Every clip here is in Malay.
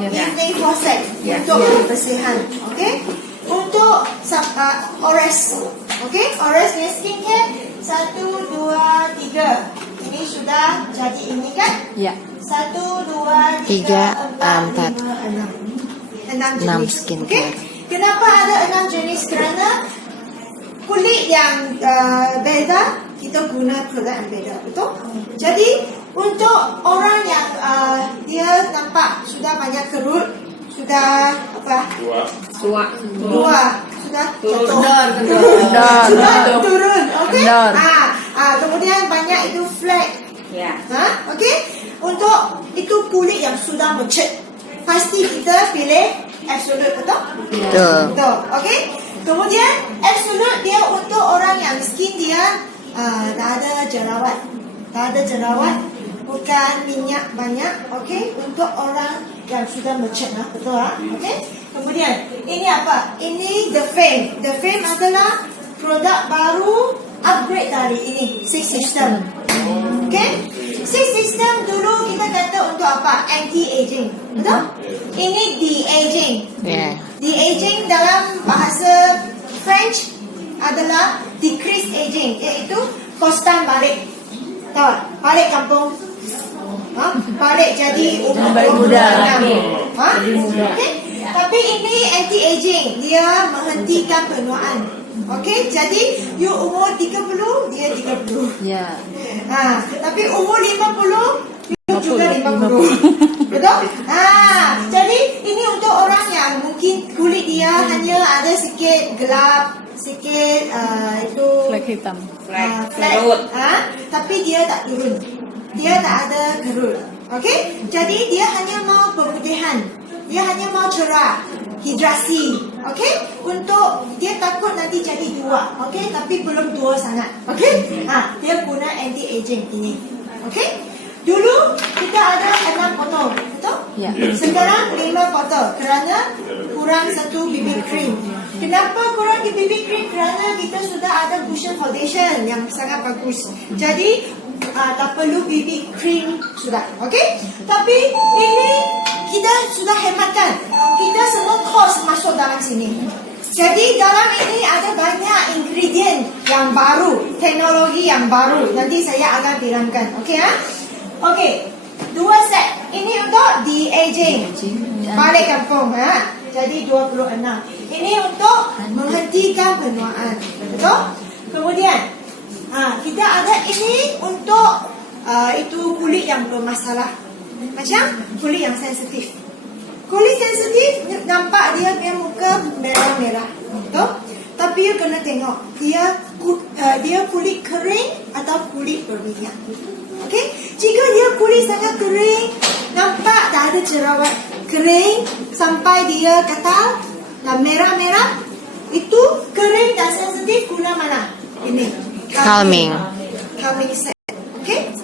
Evening faucet untuk kebersihan. Okey. Untuk Ores. Okey, Ores ni skincare 1, 2, 3. Ini sudah jadi ini kan? Ya. 1, 2, 3, 4, 5, 6. 6 jenis. skincare. Okay? Kenapa ada 6 jenis? Kerana kulit yang beda, kita guna produk yang beda, betul? Jadi untuk orang yang dia nampak sudah banyak kerut, sudah apa? Dua, sudah turun, okey? Kemudian banyak itu flek. Okey? Untuk itu kulit yang sudah macet, pasti kita pilih Absolute, betul? Betul. Okey? Kemudian Absolute dia untuk orang yang skin dia tak ada jerawat, bukan minyak banyak, okey? Untuk orang yang sudah macet, betul ah? Okey? Kemudian ini apa? Ini The Fame. The Fame adalah produk baru upgrade dari ini, Six System. Okey? Six System dulu kita kata untuk apa? Anti-aging, betul? Ini de-aging. De-aging dalam bahasa French adalah decrease aging, iaitu kostan balik. Tahu? Balik kampung. Balik jadi umur muda. Okay? Tapi ini anti-aging, dia menghentikan penuaan. Okey, jadi you umur 30, dia 30. Ya. Tapi umur 50, you juga 50. Betul? Jadi ini untuk orang yang mungkin kulit dia hanya ada sikit gelap, sikit itu Flek hitam. kerut. Tapi dia tak turun. Dia tak ada kerut. Okey? Jadi dia hanya mau pemutihan. Dia hanya mau cerah, hidrasi. Okey? Untuk dia takut nanti jadi tua. Okey? Tapi belum tua sangat. Okey? Dia guna anti-aging ini. Okey? Dulu kita ada 6 botol, betul? Ya. Sekarang 5 botol kerana kurang 1 BB cream. Kenapa kurang di BB cream? Kerana kita sudah ada cushion foundation yang sangat bagus. Jadi tak perlu BB cream sudah, okey? Tapi ini kita sudah hematkan. Kita semua kos masuk dalam sini. Jadi dalam ini ada banyak ingredient yang baru, teknologi yang baru. Nanti saya akan bilangkan, okey Okey, 2 set. Ini untuk de-aging, balik kampung. Jadi 26. Ini untuk menghentikan penuaan, betul? Kemudian kita ada ini untuk itu kulit yang bermasalah, macam kulit yang sensitif. Kulit sensitif nampak dia punya muka merah-merah, betul? Tapi you kena tengok dia kulit kering atau kulit berminyak. Okey, jika dia kulit sangat kering, nampak tak ada jerawat, kering sampai dia katal dan merah-merah, itu kering dan sensitif, guna mana? Ini Calming set. Okey.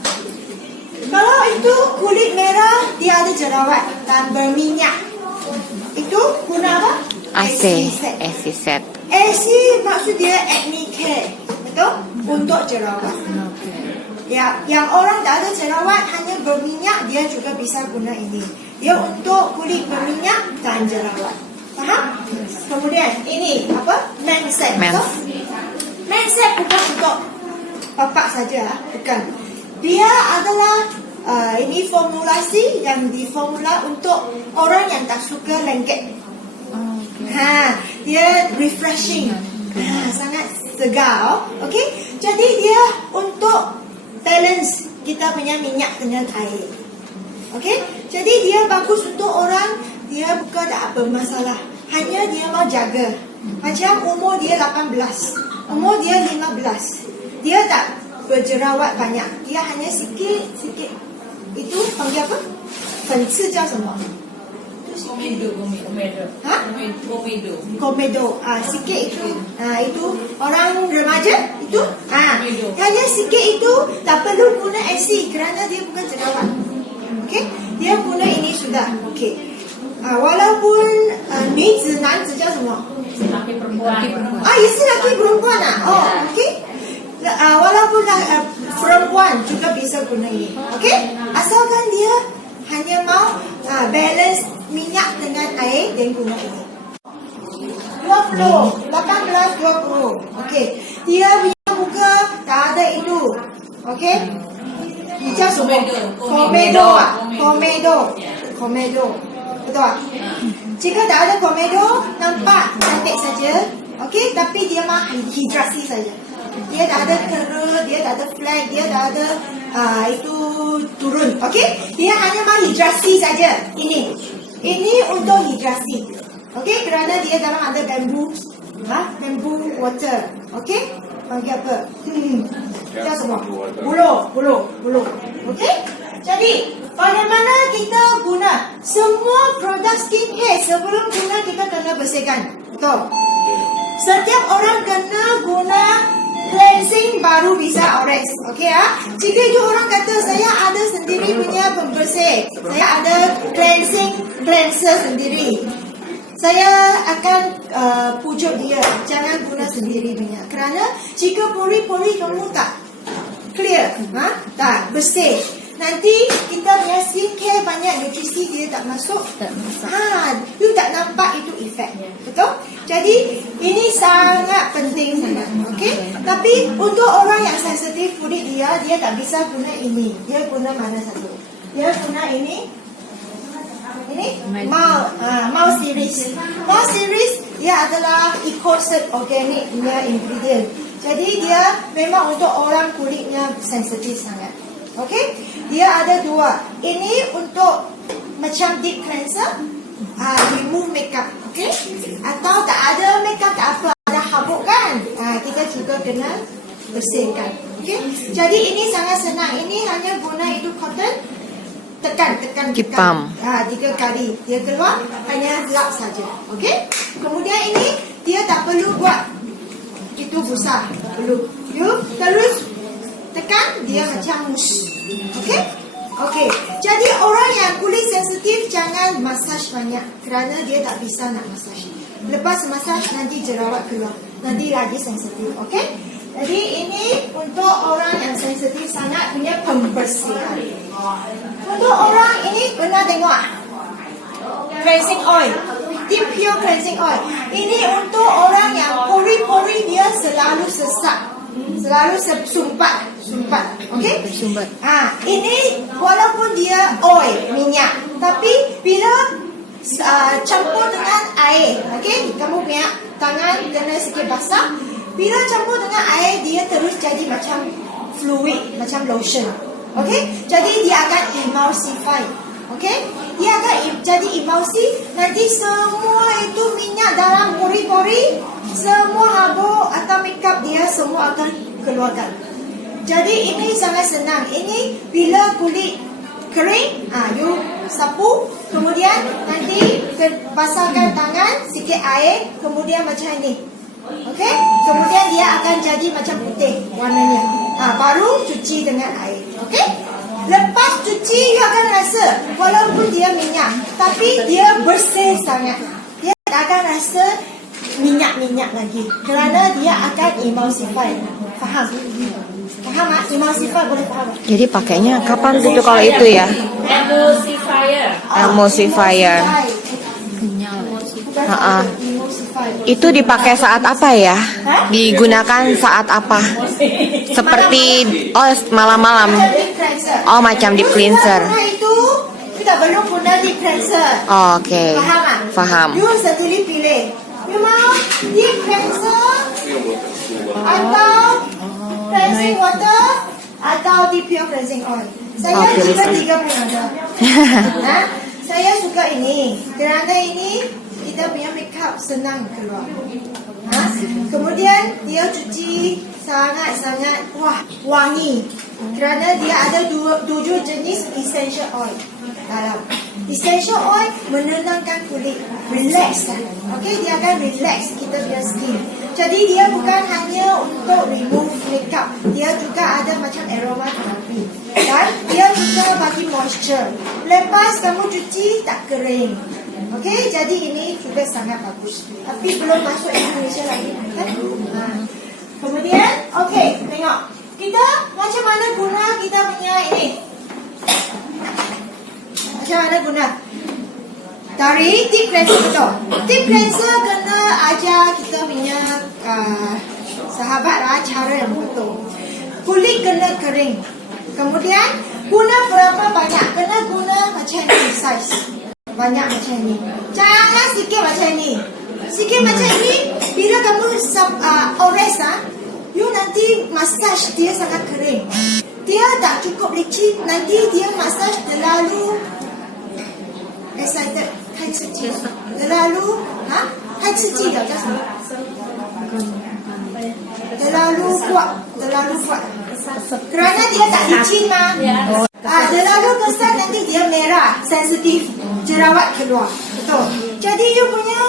Kalau itu kulit merah, dia ada jerawat dan berminyak, itu guna apa? AC set. AC maksud dia acne care, betul? Untuk jerawat. Ya, yang orang tak ada jerawat hanya berminyak, dia juga bisa guna ini. Dia untuk kulit berminyak dan jerawat. Faham? Kemudian ini apa? Men set. Men set bukan untuk bapak saja, bukan. Dia adalah ini formulasi yang diformula untuk orang yang tak suka lengket. Dia refreshing. Sangat segar. Okey? Jadi dia untuk balance kita punya minyak dengan air. Okey? Jadi dia bagus untuk orang dia bukan tak bermasalah, hanya dia mau jaga. Macam umur dia 18, umur dia 15, dia tak berjerawat banyak, dia hanya sikit. Itu panggil apa? Penci叫什么? Komedo. Sikit itu. Itu orang remaja itu. Hanya sikit itu, tak perlu guna AC kerana dia bukan jerawat. Okey? Dia guna ini sudah. Okey. Walaupun 女子男子叫什么? Laki perempuan.也是laki perempuan okey. Walaupun perempuan juga bisa guna ini. Okey? Asalkan dia hanya mau balance minyak dengan air, dan guna ini. 20, 18, 20. Okey. Dia punya muka tak ada hidung. Okey. Hijau semua. Komedo. Komedo. Betul tak? Jika tak ada komedo, nampak cantik saja. Okey, tapi dia mah hidrasi saja. Dia tak ada kera, dia tak ada flag, dia tak ada itu turun. Okey? Dia hanya mah hidrasi saja. Ini untuk hidrasi. Okey, kerana dia dalam ada bambu, bambu water. Okey? Panggil apa? Kita semua. Bulu. Okey? Jadi, bagaimana kita guna semua produk skincare sebelum guna kita kena bersihkan. Betul? Setiap orang kena guna cleansing baru bisa ores. Okey ya? Jika itu orang kata saya ada sendiri punya pembersih, saya ada cleanser sendiri, saya akan pujuk dia jangan guna sendiri punya. Kerana jika pori-pori kamu tak clear, tak bersih, nanti kita punya skincare banyak nutrisi dia tak masuk. You tak nampak itu efek. Betul? Jadi ini sangat penting sangat. Okey? Tapi untuk orang yang sensitif kulit dia tak bisa guna ini. Dia guna mana satu? Dia guna ini. Ini Mau series. Mau series dia adalah EcoCert organic punya ingredient. Jadi dia memang untuk orang kulitnya sensitif sangat. Okey? Dia ada dua. Ini untuk macam deep cleanser, remove makeup. Okey? Atau tak ada makeup tak apa, ada habuk kan? Kita juga kena bersihkan. Okey? Jadi ini sangat senang. Ini hanya guna itu cotton. Tekan. Kipam. 3 kali. Dia keluar, hanya lap saja. Okey? Kemudian ini dia tak perlu buat itu besar. Tak perlu. You terus tekan, dia macam mus. Okey? Okey. Jadi orang yang kulit sensitif jangan masaj banyak kerana dia tak bisa nak masaj. Lepas masaj nanti jerawat keluar. Nanti lagi sensitif. Okey? Jadi ini untuk orang yang sensitif sangat punya pembersihan. Untuk orang ini pernah tengok cleansing oil, deep pure cleansing oil. Ini untuk orang yang pori-pori dia selalu sesak, selalu sumpat. Okey? Bersumbat. Ini walaupun dia oil, minyak, tapi bila campur dengan air, okey? Kamu punya tangan kena sikit basah. Bila campur dengan air, dia terus jadi macam fluid, macam lotion. Okey? Jadi dia akan emulsify. Okey? Dia akan jadi emulsi. Nanti semua itu minyak dalam pori-pori, semua habuk atau makeup dia semua akan keluarkan. Jadi ini sangat senang. Ini bila kulit kering, you sapu, kemudian nanti basahkan tangan sikit air, kemudian macam ini. Okey? Kemudian dia akan jadi macam putih warnanya. Baru cuci dengan air. Okey? Lepas cuci, you akan rasa walaupun dia minyak, tapi dia bersih sangat. Dia tak akan rasa minyak-minyak lagi. Kerana dia akan emulsify. Faham? Faham tak? Emulsify boleh faham? Jadi pakainya kapan tuh kalau itu ya? Emulsifier. Itu dipakai saat apa ya? Digunakan saat apa? Seperti malam-malam. Oh, macam deep cleanser. Itu kita belum guna deep cleanser. Oh, oke. Faham tak? Faham. You sendiri pilih. You mau deep cleanser atau cleansing water atau deep pure cleansing oil. Saya pilih juga saya. tiga pun ada. Saya suka ini kerana ini kita punya makeup senang keluar. Kemudian dia cuci sangat-sangat wangi kerana dia ada 7 jenis essential oil dalam. Essential oil menenangkan kulit, relax. Okey, dia akan relax kita punya skin. Jadi dia bukan hanya untuk remove makeup, dia juga ada macam aromatherapy. Dan dia juga bagi moisture. Lepas kamu cuci tak kering. Okey, jadi ini juga sangat bagus. Tapi belum masuk Indonesia lagi kan? Kemudian, okey, tengok. Kita macam mana guna kita punya ini. Macam mana guna? Dari tip cleanser betul. Tip cleanser kena ajar kita punya sahabat lah cara yang betul. Kulit kena kering. Kemudian guna berapa banyak? Kena guna macam ni size. Banyak macam ni. Jangan sikit macam ni. Sikit macam ni bila kamu ores you nanti massage dia sangat kering. Dia tak cukup licin, nanti dia massage terlalu excited, 太刺激了，terlalu太刺激了叫什么？terlalu kuat. Kerana dia tak licin mah. Terlalu kesan nanti dia merah, sensitif, jerawat keluar. Betul. Jadi you punya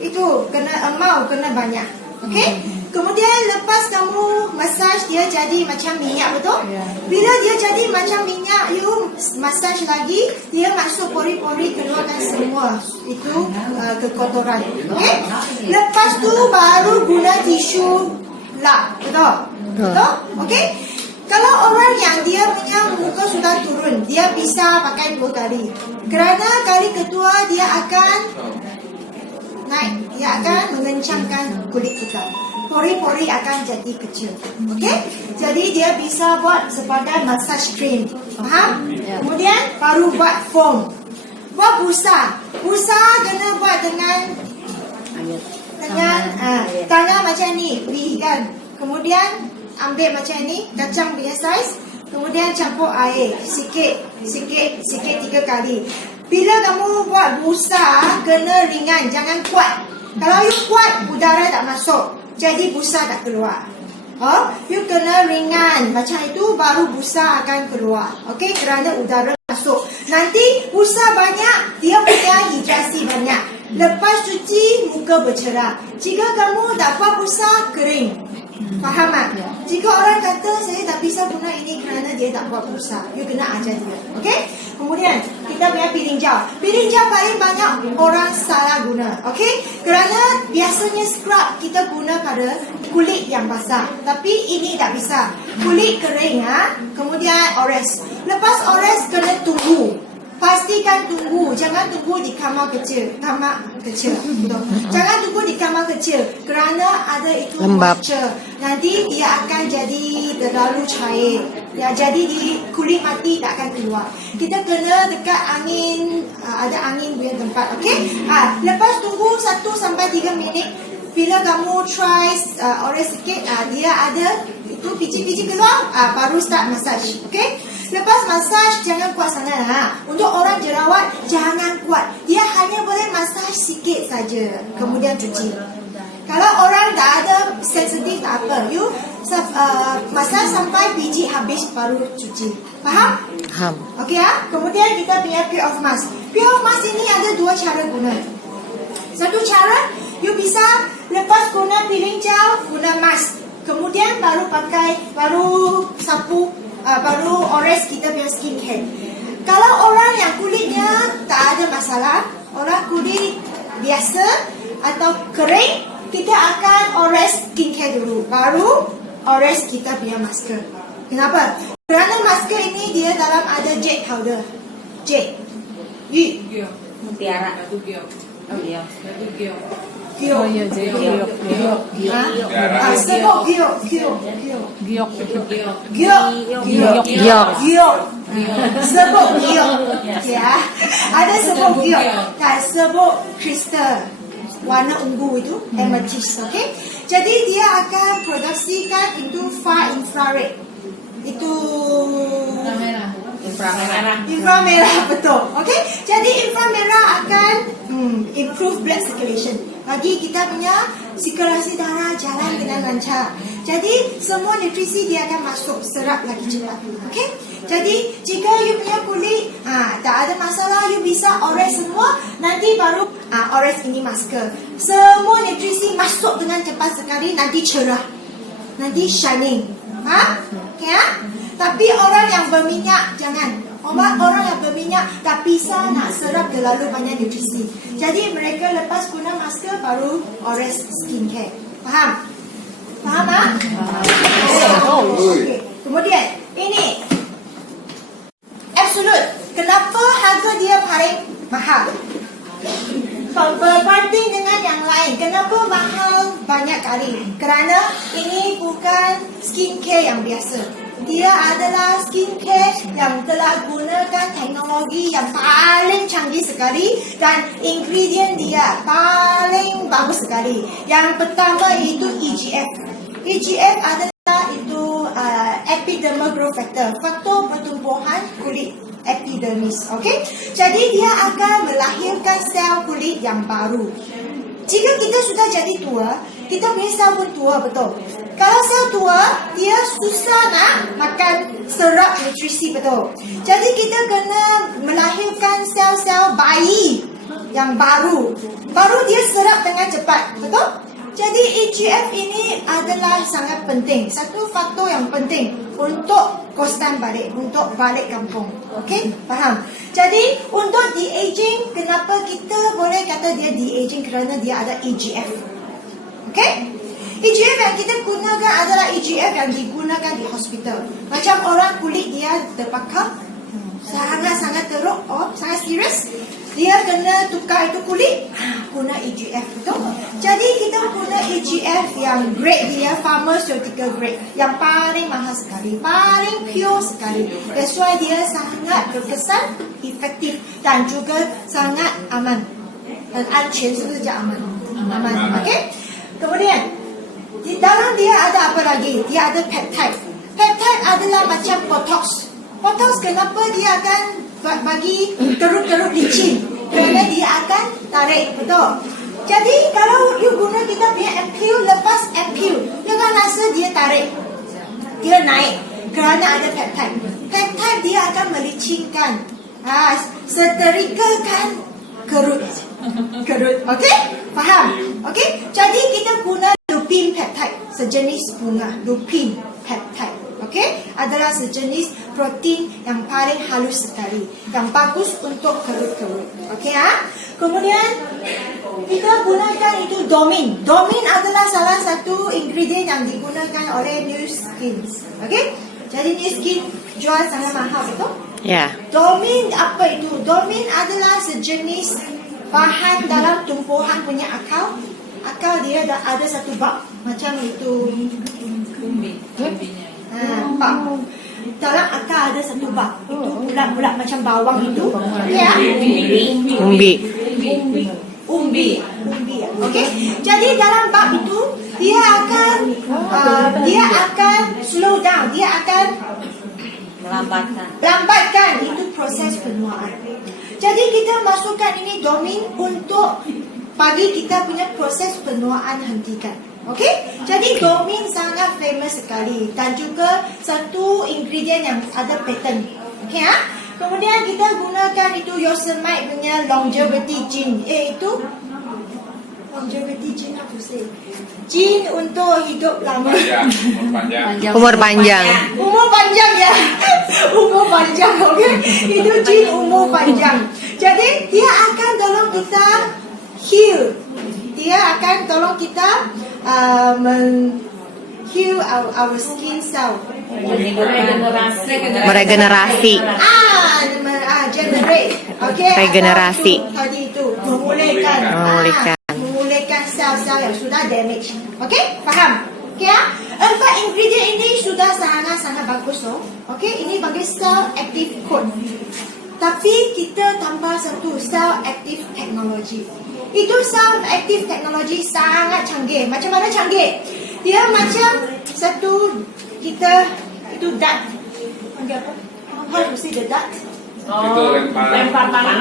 itu kena kena banyak. Okey? Kemudian lepas kamu massage dia jadi macam minyak, betul? Bila dia jadi macam minyak, you massage lagi, dia masuk pori-pori, keluarkan semua itu kekotoran. Okey? Lepas tu baru guna tisu lap, betul? Betul? Okey? Kalau orang yang dia punya muka sudah turun, dia bisa pakai 2 kali. Kerana kali kedua dia akan naik, dia akan mengencangkan kulit kita. Pori-pori akan jadi kecil. Okey? Jadi dia bisa buat sebagai massage cream. Faham? Kemudian baru buat foam. Buat busa. Busa kena buat dengan tangan macam ni, kan. Kemudian ambil macam ni, kacang punya saiz. Kemudian campur air sikit 3 kali. Bila kamu buat busa, kena ringan, jangan kuat. Kalau you kuat, udara tak masuk, jadi busa tak keluar. You kena ringan, macam itu baru busa akan keluar. Okey, kerana udara masuk. Nanti busa banyak, dia punya hidrasi banyak. Lepas cuci, muka bercerah. Jika kamu tak buat busa, kering. Faham tak? Jika orang kata saya tak bisa guna ini kerana dia tak buat busa, you kena ajar dia. Okey? Kemudian kita punya piring gel. Piring gel paling banyak orang salah guna. Okey? Kerana biasanya scrub kita guna pada kulit yang basah. Tapi ini tak bisa. Kulit kering kemudian ores. Lepas ores kena tunggu. Pastikan tunggu, jangan tunggu di kamar kecil. Jangan tunggu di kamar kecil kerana ada itu lembab. moisture. Nanti dia akan jadi terlalu cair. Ya, jadi di kulit mati tak akan keluar. Kita kena dekat angin, ada angin punya tempat. Okey? Lepas tunggu 1 sampai 3 minit. Bila kamu try ores sikit, dia ada itu biji-biji keluar, baru start massage. Okey? Lepas massage jangan kuat sangat. Untuk orang jerawat jangan kuat. Dia hanya boleh massage sikit saja. Kemudian cuci. Kalau orang tak ada sensitif tak apa, you massage sampai biji habis baru cuci. Faham? Faham. Okey Kemudian kita punya pure of mask. Pure of mask ini ada 2 cara guna. Satu cara, you bisa lepas guna piring gel, guna mask. Kemudian baru sapu, baru ores kita punya skincare. Kalau orang yang kulitnya tak ada masalah, orang kulit biasa atau kering, kita akan ores skincare dulu, baru ores kita punya masker. Kenapa? Kerana masker ini dia dalam ada jade powder. Jade. Mutiara. Sebut giok. Ada sebut giok. Sebut kristal warna ungu itu, amethyst. Okey. Jadi dia akan produksikan itu far infrared. Itu inframerah, betul. Okey. Jadi inframerah akan improve blood circulation. Bagi kita punya sirkulasi darah jalan dengan lancar. Jadi semua nutrisi dia akan masuk, serap lagi cepat. Okey? Jadi jika you punya kulit tak ada masalah, you bisa ores semua, nanti baru ores ini masker. Semua nutrisi masuk dengan cepat sekali, nanti cerah. Nanti shining. Okey Tapi orang yang berminyak jangan. Orang yang berminyak tak bisa nak serap terlalu banyak nutrisi. Jadi mereka lepas guna masker baru ores skincare. Faham? Faham Okay. Kemudian ini Absolute. Kenapa harga dia paling mahal. Berbanding dengan yang lain, kenapa mahal banyak kali? Kerana ini bukan skincare yang biasa. Dia adalah skincare yang telah gunakan teknologi yang paling canggih sekali dan ingredient dia paling bagus sekali. Yang pertama itu EGF. EGF adalah itu epidermal growth factor, faktor pertumbuhan kulit epidermis. Okey, jadi dia akan melahirkan sel kulit yang baru. Jika kita sudah jadi tua, kita punya sel pun tua, betul. Kalau sel tua, dia susah nak makan serap nutrisi, betul. Jadi kita kena melahirkan sel-sel bayi yang baru. Baru dia serap dengan cepat, betul? Jadi EGF ini adalah sangat penting. Satu faktor yang penting untuk kostan balik, untuk balik kampung. Okey? Faham? Jadi untuk de-aging, kenapa kita boleh kata dia de-aging? Kerana dia ada EGF. Okey? EGF yang kita gunakan adalah EGF yang digunakan di hospital. Macam orang kulit dia terbakar, sangat-sangat teruk, sangat serius, dia kena tukar itu kulit, guna EGF, betul? Jadi kita guna EGF yang grade dia pharmaceutical grade, yang paling mahal sekali, paling pure sekali. That's why dia sangat berkesan, efektif dan juga sangat aman. Dan 安全是不是叫aman? Aman, okey? Kemudian di dalam dia ada apa lagi? Dia ada peptide. Peptide adalah macam Botox. Botox kenapa dia akan bagi kerut-kerut licin? Kerana dia akan tarik, betul? Jadi kalau you guna kita punya ampoule, lepas ampoule, you akan rasa dia tarik, dia naik kerana ada peptide. Peptide dia akan melicinkan, seterikakan kerut. Okey? Faham? Okey? Jadi kita guna lupin peptide, sejenis bunga, lupin peptide. Okey? Adalah sejenis protein yang paling halus sekali, yang bagus untuk kerut-kerut. Okey Kemudian kita gunakan itu Domin. Domin adalah salah satu ingredient yang digunakan oleh New Skin. Okey? Jadi New Skin jual sangat mahal, betul? Ya. Domin apa itu? Domin adalah sejenis bahan dalam tumbuhan punya akal. Akal dia ada satu bab macam itu. Bab. Dalam akal ada satu bab. Itu bulat-bulat macam bawang itu. Ya. Umbi. Okey. Jadi dalam bab itu dia akan slow down. Dia akan lambatkan itu proses penuaan. Jadi kita masukkan ini Domin untuk bagi kita punya proses penuaan hentikan. Okey? Jadi Domin sangat famous sekali dan juga satu ingredient yang ada patent. Okey Kemudian kita gunakan itu Yosemite punya longevity gene, iaitu longevity gene apa sih? Gene untuk hidup lama. Umur panjang. Umur panjang ya. Umur panjang, okey. Itu gene umur panjang. Jadi dia akan tolong kita heal. Dia akan tolong kita heal our skin cell. Meregenerasi. Generate. Okay. Regenerasi. Tadi itu memulihkan sel-sel yang sudah damage. Okay, faham? Okay Empat ingredient ini sudah sangat-sangat bagus Okay, ini bagi cell active code. Tapi kita tambah satu cell active technology. Itu cell active technology sangat canggih. Macam mana canggih? Dia macam satu kita itu dart. Panggil apa? How to say the dart? Lempar panah.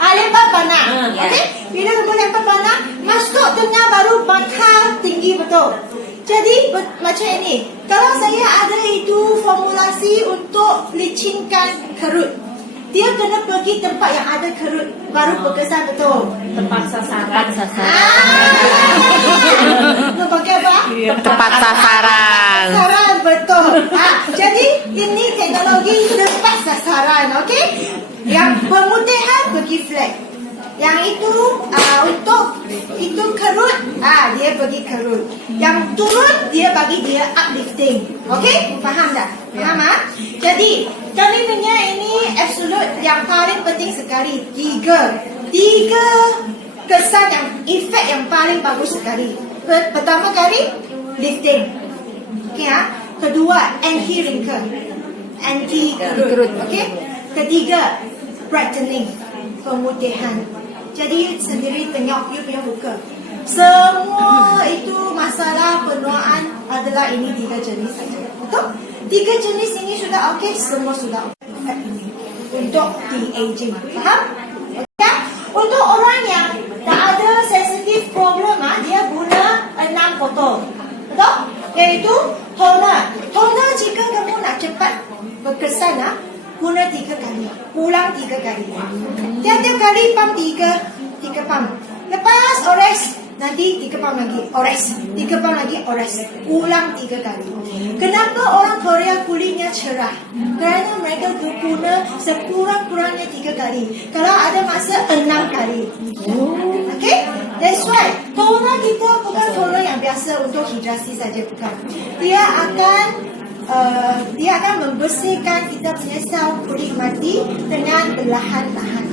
Lempar panah. Okey. Bila kamu lempar panah, masuk tengah baru bakar tinggi, betul. Jadi macam ini. Kalau saya ada itu formulasi untuk licinkan kerut, dia kena pergi tempat yang ada kerut baru berkesan, betul. Tepat sasaran. Pakai apa? Tepat sasaran. Sasaran, betul. Jadi ini teknologi tepat sasaran, okey? Yang pemutihan pergi flat. Yang itu untuk itu kerut, dia pergi kerut. Yang turun dia bagi dia uplifting. Okey? Faham tak? Faham Jadi Kami punya ini absolute yang paling penting sekali. Tiga kesan yang efek yang paling bagus sekali. Pertama kali lifting, okay, kedua anti wrinkle, anti kerut, okay. Ketiga brightening, pemutihan. Jadi you sendiri tengok you punya muka. Semua itu masalah penuaan adalah ini 3 jenis saja. Betul? 3 jenis ini sudah okey, semua sudah okey untuk de-aging. Faham? Okay? Untuk orang yang tak ada sensitive problem, dia guna 6 botol. Betul? Iaitu toner. Toner jika kamu nak cepat berkesan, guna 3 kali. Ulang 3 kali. Tiap-tiap kali pump 3 pump. Lepas ores, nanti 3 pump lagi, ores. 3 pump lagi, ores. Ulang 3 kali. Kenapa orang Korea kulitnya cerah? Kerana mereka guna sekurang-kurangnya 3 kali. Kalau ada masa 6 kali. Okay? That's why toner kita bukan toner yang biasa untuk hidrasi saja, bukan. Dia akan membersihkan kita punya sel kulit mati dengan perlahan-lahan,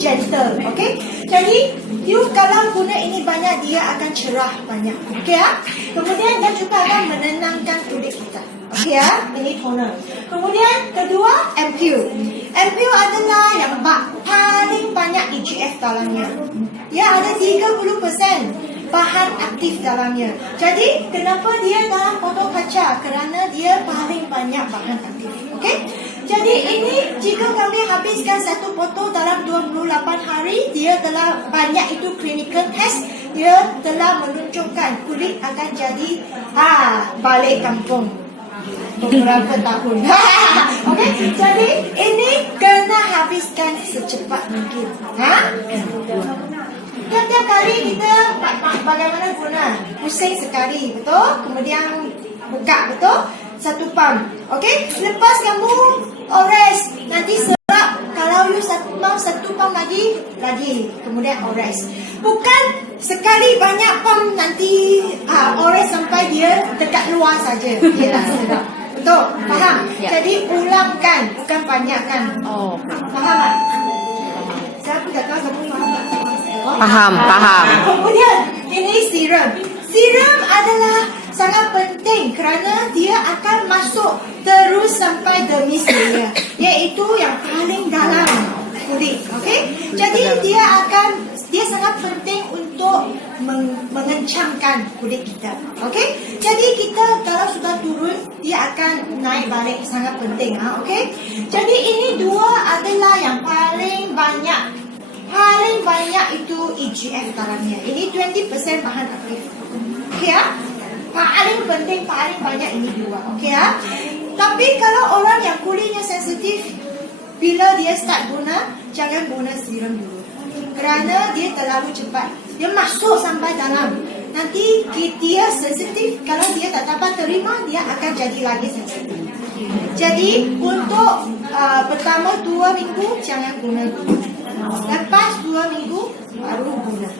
gentle, okay? Jadi, you kalau guna ini banyak, dia akan cerah banyak, okay ya? Kemudian dia juga akan menenangkan kulit kita, okay ya? Ini toner. Kemudian kedua, ampoule. Ampoule adalah yang paling banyak EGF dalamnya. Dia ada 30% bahan aktif dalamnya. Jadi, kenapa dia dalam botol kaca? Kerana dia paling banyak bahan aktif. Okey? Jadi, ini jika kami habiskan 1 botol dalam 28 hari, dia telah banyak itu clinical test, dia telah menunjukkan kulit akan jadi balik kampung beberapa tahun. Okey? Jadi, ini kena habiskan secepat mungkin. Tiap-tiap kali kita bagaimana guna? Pusing sekali, betul? Kemudian buka, betul? 1 pump, okey? Lepas kamu ores, nanti serap. Kalau you 1 pump lagi, kemudian ores. Bukan sekali banyak pump nanti ores sampai dia dekat luar saja. Dia dah serap. Betul? Faham? Jadi ulangkan, bukan banyakkan. Faham tak? Saya pun tak tahu kamu faham tak? Paham. Kemudian ini serum. Serum adalah sangat penting kerana dia akan masuk terus sampai dermis layer, iaitu yang paling dalam kulit. Okey? Jadi dia sangat penting untuk mengencangkan kulit kita. Okey? Jadi kita kalau sudah turun, dia akan naik balik, sangat penting. Okey? Jadi ini dua adalah yang paling banyak itu EGF dalamnya. Ini 20% bahan aktif. Okey ya? Paling penting, paling banyak ini dua. Okey ya? Tapi kalau orang yang kulitnya sensitif, bila dia start guna, jangan guna serum dulu. Kerana dia terlalu cepat. Dia masuk sampai dalam. Nanti dia sensitif, kalau dia tak dapat terima, dia akan jadi lagi sensitif. Jadi untuk pertama 2 minggu jangan guna dulu. Lepas 2 minggu baru guna.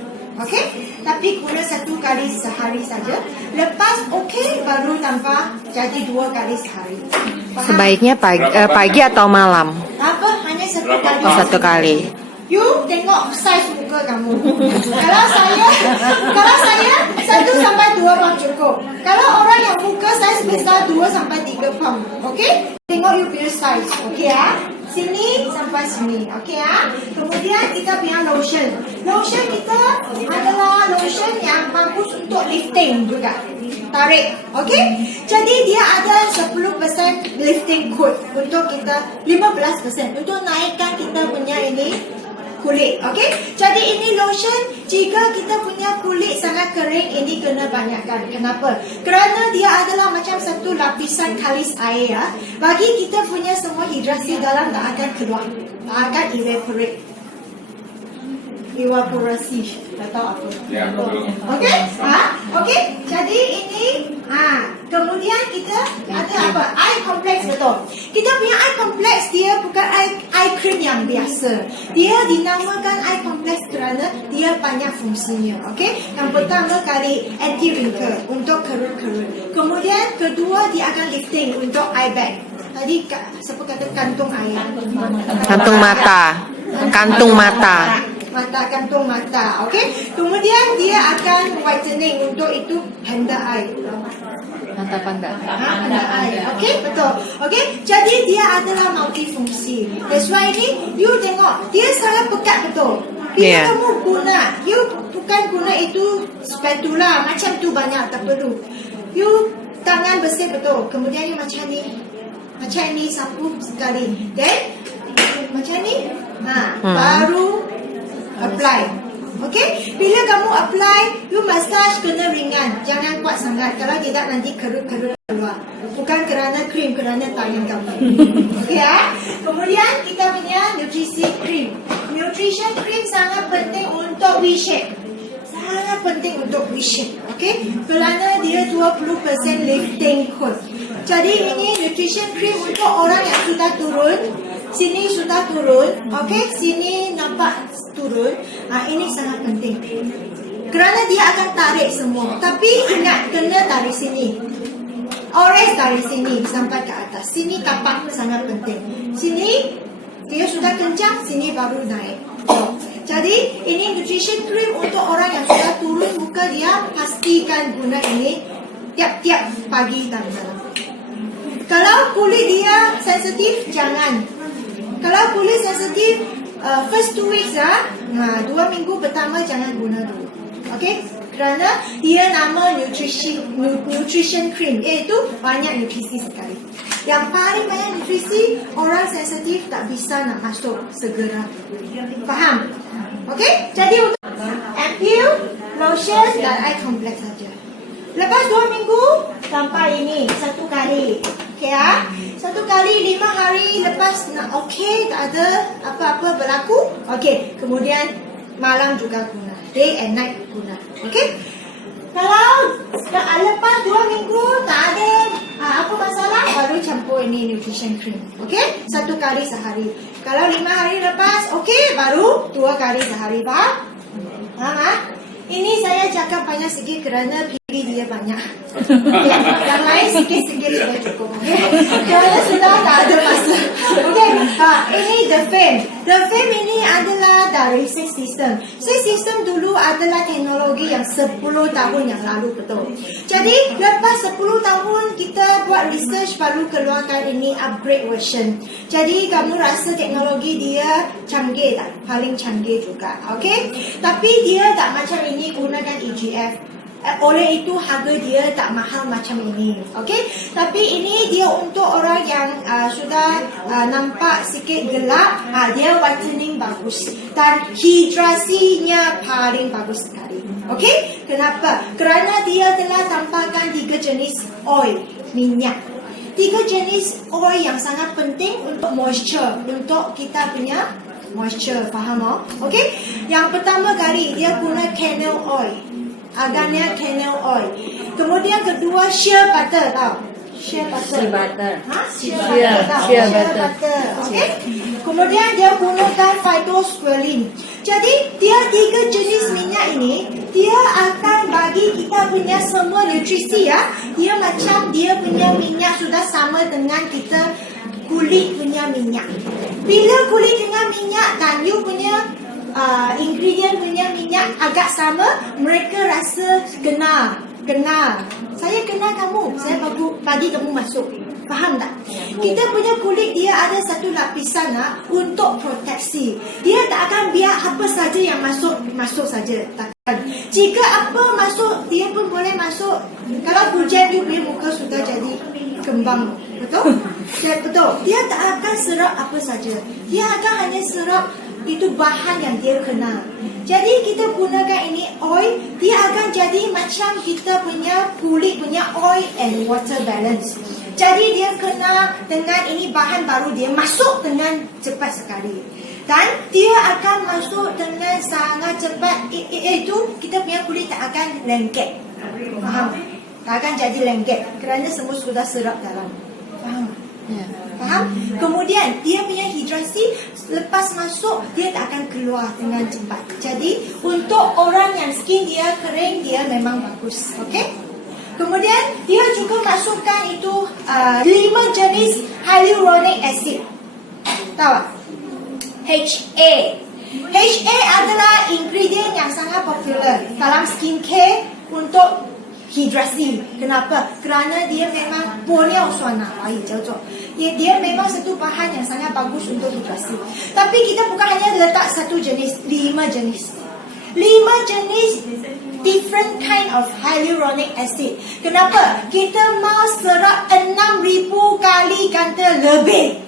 Okey? Tapi guna 1 kali sehari saja. Lepas okey baru tambah jadi 2 kali sehari. Faham? Sebaiknya pagi atau malam? Apa? Hanya 1 kali. 1 kali. You tengok saiz muka kamu. Kalau saya 1 sampai 2 pump cukup. Kalau orang yang muka saiz besar 2 sampai 3 pump. Okey? Tengok you punya saiz. Okey ya? Sini sampai sini. Okey ya? Kemudian kita punya lotion. Lotion kita adalah lotion yang bagus untuk lifting juga. Tarik. Okey? Jadi dia ada 10% lifting coat untuk kita, 15% untuk naikkan kita punya ini kulit. Okey? Jadi ini lotion, jika kita punya kulit sangat kering, ini kena banyakkan. Kenapa? Kerana dia adalah macam satu lapisan kalis air ya. Bagi kita punya semua hidrasi dalam tak akan keluar. Tak akan evaporasi. Tak tahu apa. Ya, betul. Okey? Okey? Jadi ini kemudian kita ada apa? Eye complex, betul. Kita punya eye complex, dia bukan eye cream yang biasa. Dia dinamakan eye complex kerana dia banyak fungsinya. Okey? Yang pertama kali anti wrinkle untuk kerut-kerut. Kemudian kedua dia akan lifting untuk eye bag. Tadi siapa kata kantung air? Kantung mata. Kantung mata. Mata, kantung mata. Okey. Kemudian dia akan whitening, untuk itu panda eye. Mata panda. Panda eye. Okey, betul. Okey. Jadi dia adalah multifungsi. That's why ni you tengok dia sangat pekat betul. Bila Yeah. kamu guna, you bukan guna itu spatula macam tu banyak, tak perlu. You tangan bersih betul. Kemudian you macam ni. Macam ni sapu sekali. Then macam ni. Baru apply. Okay? Bila kamu apply, you massage kena ringan. Jangan kuat sangat. Kalau tidak nanti kerut-kerut keluar. Bukan kerana krim, kerana tangan kamu. Okay ya? Kemudian kita punya nutrisi krim. Nutrition cream sangat penting untuk V-shape. Sangat penting untuk V-shape. Okay? Kerana dia 20% lifting coat. Jadi ini nutrition cream untuk orang yang sudah turun. Sini sudah turun, okey, sini nampak turun. Ini sangat penting. Kerana dia akan tarik semua. Tapi ingat, kena tarik sini. Ores dari sini sampai ke atas. Sini tapak sangat penting. Sini dia sudah kencang, sini baru naik. Jadi ini nutrition cream untuk orang yang sudah turun muka dia, pastikan guna ini tiap-tiap pagi dan malam. Kalau kulit dia sensitif, jangan. Kalau kulit sensitif, first 2 weeks 2 minggu pertama jangan guna dulu. Okay? Kerana dia nama nutrition cream, iaitu banyak nutrisi sekali. Yang paling banyak nutrisi, orang sensitif tak bisa nak masuk segera. Faham? Okay? Jadi untuk ampoule, lotion dan eye complex saja. Lepas 2 minggu, sampai ini 1 kali. Okay ya? 1 kali 5 hari lepas nak okey, tak ada apa-apa berlaku. Okey, kemudian malam juga guna. Day and night guna. Okey? Kalau lepas 2 minggu tak ada apa masalah, baru campur ini nutrition cream. Okey? 1 kali sehari. Kalau 5 hari lepas, okey, baru 2 kali sehari. Faham? Faham? Ini saya cakap banyak sikit kerana pilih dia banyak. Okay. Yang lain sikit-sikit sudah cukup. Okay. Kerana sudah tak ada masa. Okay. Ini The Fame. The Fame ini adalah dari Six System. Six System dulu adalah teknologi yang 10 tahun yang lalu, betul. Jadi lepas 10 tahun kita buat research, baru keluarkan ini upgrade version. Jadi kamu rasa teknologi dia canggih tak? Paling canggih juga. Okay. Tapi dia tak macam ini gunakan EGF. Oleh itu harga dia tak mahal macam ini. Okey, tapi ini dia untuk orang yang sudah nampak sikit gelap, dia whitening bagus dan hidrasinya paling bagus sekali. Okey, kenapa? Kerana dia telah tampilkan 3 jenis oil, minyak. 3 jenis oil yang sangat penting untuk moisture, untuk kita punya moisture, faham tak? Okey, yang pertama kali dia guna canola oil. Agaknya canola oil. Kemudian kedua shea butter, tau? Shea butter. Shea butter. Okey. Kemudian dia gunakan phytosqualene. Jadi dia 3 jenis minyak ini, dia akan bagi kita punya semua nutrisi ya. Dia macam dia punya minyak sudah sama dengan kita kulit punya minyak. Bila kulit dengan minyak dan you punya ingredient punya minyak agak sama, mereka rasa kenal. Saya kenal kamu, saya bagi kamu masuk. Faham tak? Kita punya kulit dia ada satu lapisan untuk proteksi. Dia tak akan biar apa saja yang masuk saja. Takkan. Jika apa masuk, dia pun boleh masuk. Kalau hujan, you punya muka sudah jadi kembang. Betul? Ya, betul. Dia tak akan serap apa saja. Dia akan hanya serap itu bahan yang dia kenal. Jadi kita gunakan ini oil, dia akan jadi macam kita punya kulit punya oil and water balance. Jadi dia kena dengan ini bahan baru, dia masuk dengan cepat sekali. Dan dia akan masuk dengan sangat cepat. Itu kita punya kulit tak akan lengket. Faham? Tak akan jadi lengket kerana semua sudah serap dalam. Faham? Faham? Kemudian dia punya hidrasi lepas masuk dia tak akan keluar dengan cepat. Jadi untuk orang yang skin dia kering, dia memang bagus. Okey? Kemudian dia juga masukkan itu 5 jenis hyaluronic acid. Tahu tak? HA. HA adalah ingredient yang sangat popular dalam skincare untuk hidrasi. Kenapa? Kerana dia memang poliau suana. Dia memang satu bahan yang sangat bagus untuk hidrasi. Tapi kita bukan hanya letak satu jenis, 5 jenis. 5 jenis different kind of hyaluronic acid. Kenapa? Kita mau serap 6,000 kali ganda lebih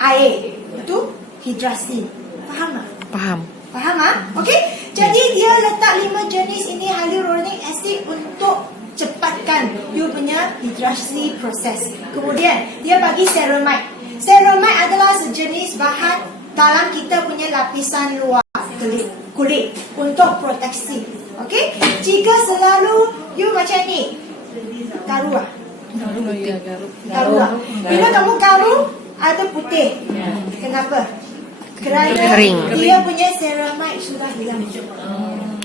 air. Itu hidrasi. Faham tak? Paham. Faham ah? Okey. Jadi dia letak 5 jenis ini hyaluronic acid untuk cepatkan you punya hidrasi proses. Kemudian dia bagi ceramide. Ceramide adalah sejenis bahan dalam kita punya lapisan luar kulit untuk proteksi. Okey? Jika selalu you macam ni, garu ah. Garu ah. Bila kamu garu ada putih. Kenapa? Kerana Kering. dia punya ceramide sudah hilang.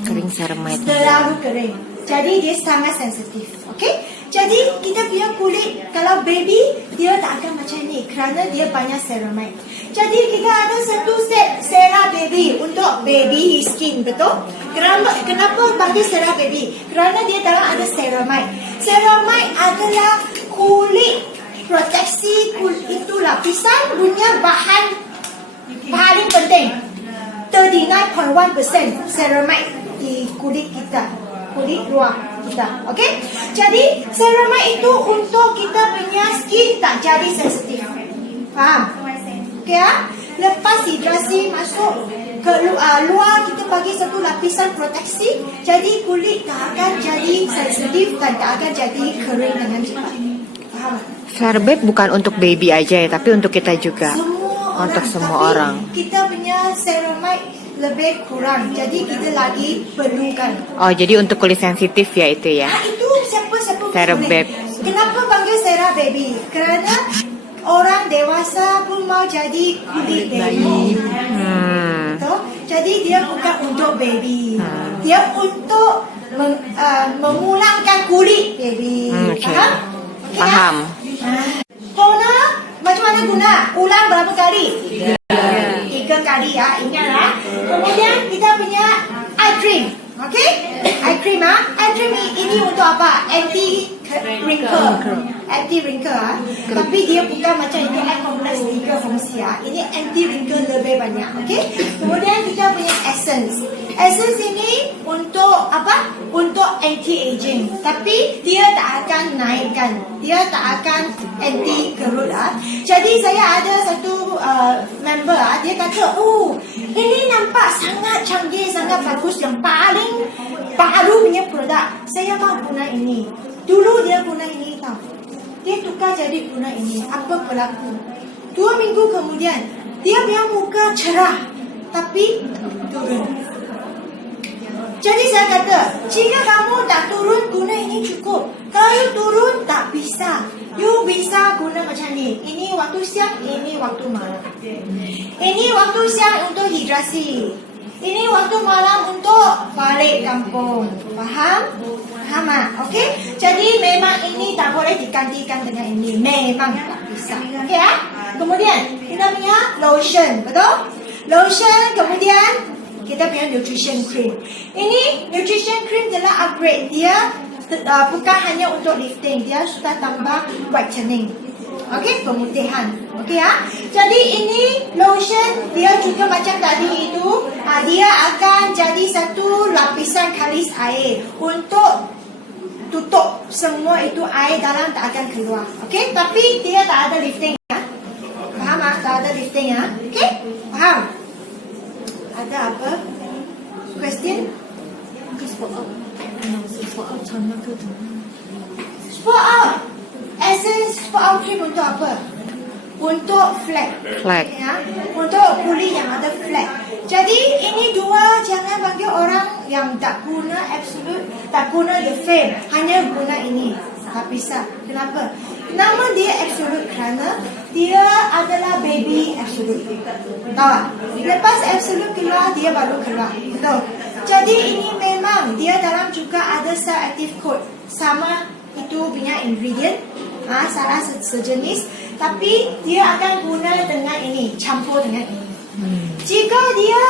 Kering ceramide. Terlalu kering. Jadi dia sangat sensitif. Okey? Jadi kita punya kulit kalau baby dia tak akan macam ni kerana dia banyak ceramide. Jadi kita ada satu set Cera Baby untuk baby skin, betul? Kenapa bagi Cera Baby? Kerana dia dalam ada ceramide. Ceramide adalah kulit proteksi kulit itu lapisan punya bahan paling penting. 39.1% ceramide di kulit kita, kulit luar kita. Okey? Jadi ceramide itu untuk kita punya skin tak jadi sensitif. Faham? Okey ah? Lepas hidrasi masuk ke luar, kita bagi satu lapisan proteksi. Jadi kulit tak akan jadi sensitif dan tak akan jadi kering dengan cepat. Faham? Cerbet bukan untuk baby aja ya, tapi untuk kita juga. Untuk semua orang. Kita punya ceramide lebih kurang. Jadi kita lagi perlukan. Oh, jadi untuk kulit sensitif ya itu ya. Itu siapa-siapa Cera boleh. Baby. Kenapa panggil Cera Baby? Kerana orang dewasa pun mau jadi kulit baby. Betul? Jadi dia bukan untuk baby. Dia untuk memulangkan kulit baby. Okay. Faham? Okay, Paham. Toner macam mana guna? Ulang berapa kali? 3 kali ya, ingat ya. Kemudian kita punya eye cream. Okey? Eye cream ah. Eye cream ini untuk apa? Anti wrinkle. Anti wrinkle ah. Tapi dia bukan macam itu eye complex 3 fungsi ah. Ini anti wrinkle lebih banyak. Okey? Kemudian kita punya essence. Essence ini untuk apa? Untuk anti aging. Tapi dia tak akan naikkan. Dia tak akan anti kerut ah. Jadi saya ada satu member ah, dia kata, "Oh, ini nampak sangat canggih, sangat bagus, yang paling baru punya produk. Saya mau guna ini." Dulu dia guna ini tau. Dia tukar jadi guna ini. Apa berlaku? 2 minggu kemudian, dia punya muka cerah tapi turun. Jadi saya kata, jika kamu tak turun, guna ini cukup. Kalau turun, tak bisa. You bisa guna macam ni. Ini waktu siang, ini waktu malam. Ini waktu siang untuk hidrasi. Ini waktu malam untuk balik kampung. Faham? Faham tak? Okey? Jadi memang ini tak boleh digantikan dengan ini. Memang tak bisa. Okey ya? Kemudian, kita punya lotion. Betul? Lotion, kemudian kita punya nutrition cream. Ini nutrition cream telah upgrade. Dia bukan hanya untuk lifting, dia sudah tambah whitening. Okey, pemutihan. Okey ya. Jadi ini lotion dia juga macam tadi itu, dia akan jadi satu lapisan kalis air untuk tutup semua itu air dalam tak akan keluar. Okey, tapi dia tak ada lifting ya. Faham tak? Tak ada lifting ya. Okey? Faham? Ada apa? Question? Spot out. Essence spot out cream untuk apa? Untuk flek. Flek. Ya, untuk kulit yang ada flek. Jadi ini dua, jangan panggil orang yang tak guna absolute, tak guna the fame, hanya guna ini. Tak bisa. Kenapa? Nama dia absolute kerana dia adalah baby absolute. Tahu tak? Lepas absolute keluar, dia baru keluar. Betul? Jadi ini memang dia dalam juga ada cell active code sama itu punya ingredient, salah sejenis. Tapi dia akan guna dengan ini, campur dengan ini. Jika dia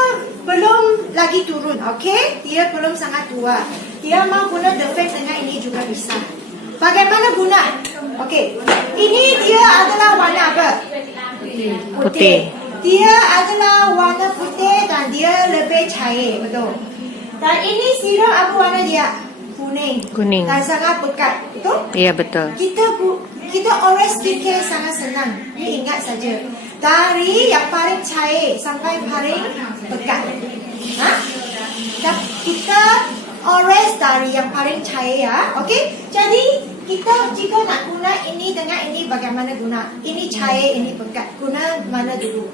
belum lagi turun, okey, dia belum sangat tua, dia mau guna defect dengan ini juga bisa. Bagaimana guna? Okey, ini dia adalah warna apa? Putih. Dia adalah warna putih dan dia lebih cair, betul. Dan ini sirup apa warna dia? Kuning. Kuning. Dan sangat pekat, betul? Iya betul. Kita ores DK sangat senang. You ingat saja. Dari yang paling cair sampai paling pekat. Kita ores dari yang paling cair ya. Okey? Jadi kita jika nak guna ini dengan ini bagaimana guna? Ini cair, ini pekat. Guna mana dulu?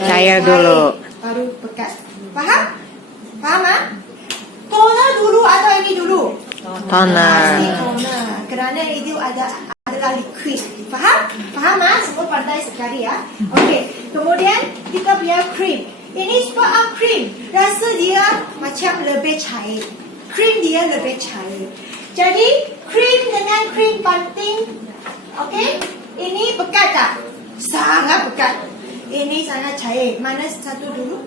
Cair dulu. Baru pekat. Faham? Faham? Toner dulu atau ini dulu? Toner. Pasti toner. Kerana itu adalah liquid. Faham? Faham semua pandai sekali ya. Okey. Kemudian kita punya cream. Ini sebab cream. Rasa dia macam lebih cair. Cream dia lebih cair. Jadi cream dengan cream penting. Okey? Ini pekat tak? Sangat pekat. Ini sangat cair. Mana satu dulu?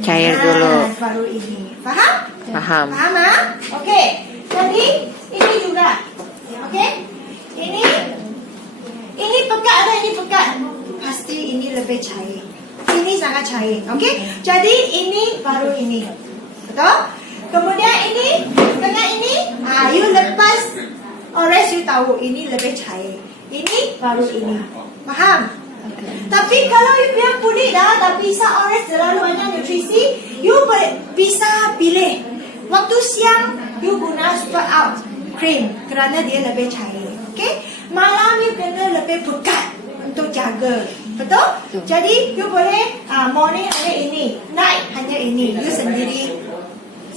Cair dulu. Baru ini. Faham? Faham. Faham Okey. Jadi ini juga. Okey? Ini pekat atau ini pekat? Pasti ini lebih cair. Ini sangat cair. Okey? Jadi ini baru ini. Betul? Kemudian ini dengan ini, you lepas ores you tahu ini lebih cair. Ini baru ini. Faham? Tapi kalau you biar kulit tapi ores terlalu banyak nutrisi, you bisa pilih. Waktu siang you guna super out cream kerana dia lebih cair. Okey? Malam you kena lebih pekat untuk jaga. Betul? Jadi you boleh morning hanya ini, night hanya ini. You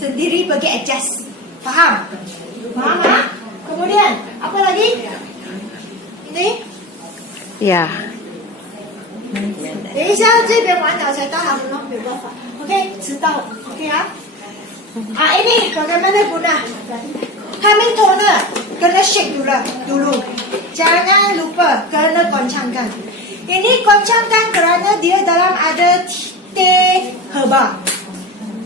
sendiri pergi adjust. Faham? Faham Kemudian apa lagi? Ini? Ya. 等一下这边玩鸟才到他们没有办法。OK， 知道 OK ini bagaimana guna? Having toner kena shake dulu. Jangan lupa kena goncangkan. Ini goncangkan kerana dia dalam ada teh herba,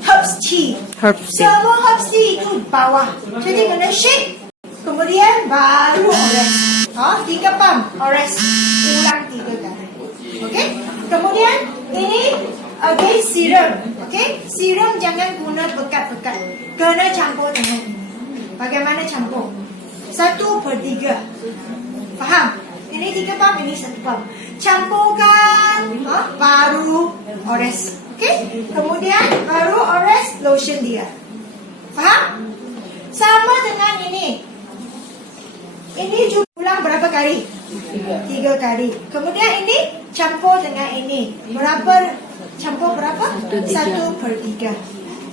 herbs tea. Semua herbs tea itu bawah. Jadi kena shake. Kemudian baru ores. 3 pump ores. Ulang 3 kali. Okey. Kemudian ini serum. Okey. Serum jangan guna pekat-pekat. Kena campur dengan ini. Bagaimana campur? 1/3. Faham? Ini 3 pump, ini 1 pump. Campurkan, baru ores. Okey. Kemudian baru ores lotion dia. Faham? Sama dengan ini. Ini juga ulang berapa kali? 3 kali. Kemudian ini campur dengan ini. Campur berapa? 1/3.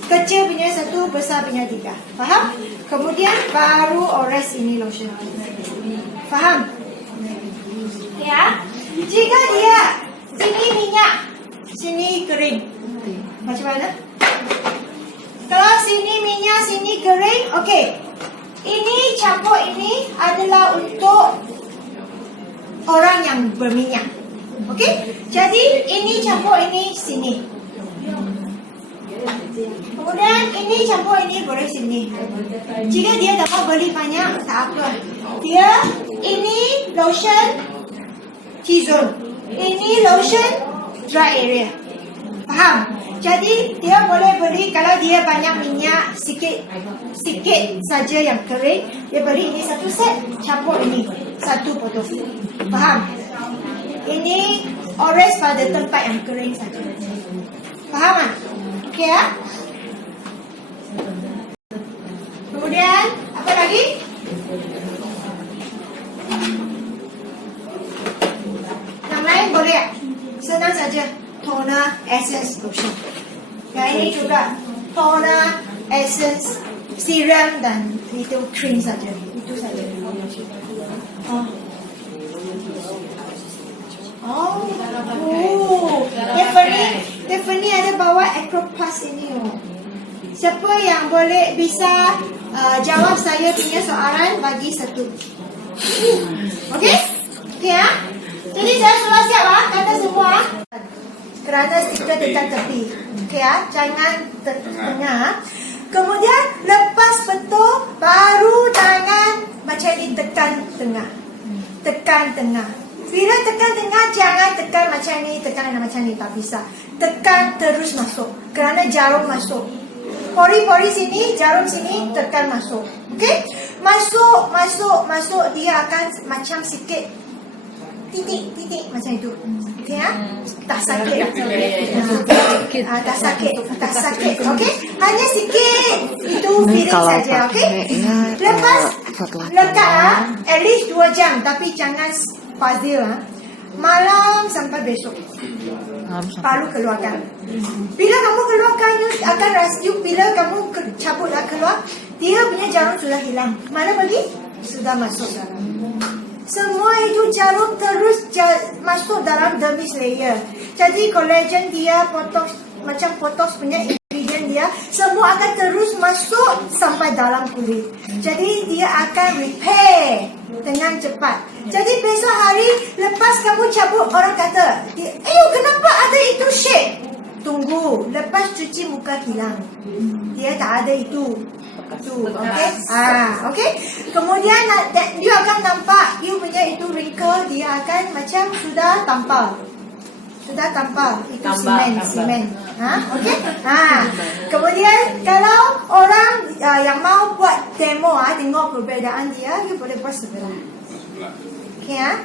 Kecil punya 1, besar punya 3. Faham? Kemudian baru ores ini lotion. Faham? Ya. Jika dia sini minyak, sini kering. Macam mana? Kalau sini minyak, sini kering, okey. Ini campur ini adalah untuk orang yang berminyak. Okey? Jadi ini campur ini sini. Kemudian ini campur ini boleh sini. Jika dia dapat beli banyak, tak apa. Dia ini lotion T-zone. Ini lotion dry area. Faham? Jadi dia boleh beli kalau dia banyak minyak sikit saja yang kering, dia beli ini 1 set, campur ini 1 botol. Faham? Ini ores pada tempat yang kering saja. Faham? Okey ya? Kemudian apa lagi? Yang lain boleh? Senang saja. Toner, essence, lotion. Yang ini juga toner, essence, serum dan itu cream saja. Itu saja. Tiffany ada bawa Acroplus ini. Siapa yang boleh bisa jawab saya punya soalan bagi 1. Okey? Okey ya? Jadi saya sudah siap kata semua. Kerana stiker tekan tepi. Okey ya? Jangan tengah. Kemudian lepas betul, baru tangan macam ni tekan tengah. Tekan tengah. Bila tekan tengah, jangan tekan macam ni, tekan macam ni, tak bisa. Tekan terus masuk. Kerana jarum masuk. Pori-pori sini, jarum sini, tekan masuk. Okey? Masuk, masuk, masuk. Dia akan macam sikit titik macam itu. Okey ya? Tak sakit. Tak sakit. Tak sakit. Okey? Hanya sikit. Itu feeling kalau saja. Okey? pakainya, Lepas setelah lekat at least 2 jam. Tapi jangan fazil. Malam sampai besok. Baru keluarkan. Bila kamu keluarkan, you akan rasa bila kamu cabut keluar, dia punya jarum sudah hilang. Mana pergi? Sudah masuk dalam. Semua itu jarum terus masuk dalam dermis layer. Jadi collagen dia, botox, macam botox punya ingredient dia, semua akan terus masuk sampai dalam kulit. Jadi dia akan repair dengan cepat. Jadi besok hari lepas kamu cabut, orang kata, ayo kenapa ada itu shade? Tunggu, lepas cuci muka hilang. Dia tak ada itu. Okey? Okey. Kemudian dia akan nampak you punya itu wrinkle, dia akan macam sudah tampal. Sudah tampal. Itu semen. Okey? Kemudian kalau orang yang mau buat demo tengok perbezaan dia, you boleh buat sebelah. Okey ya?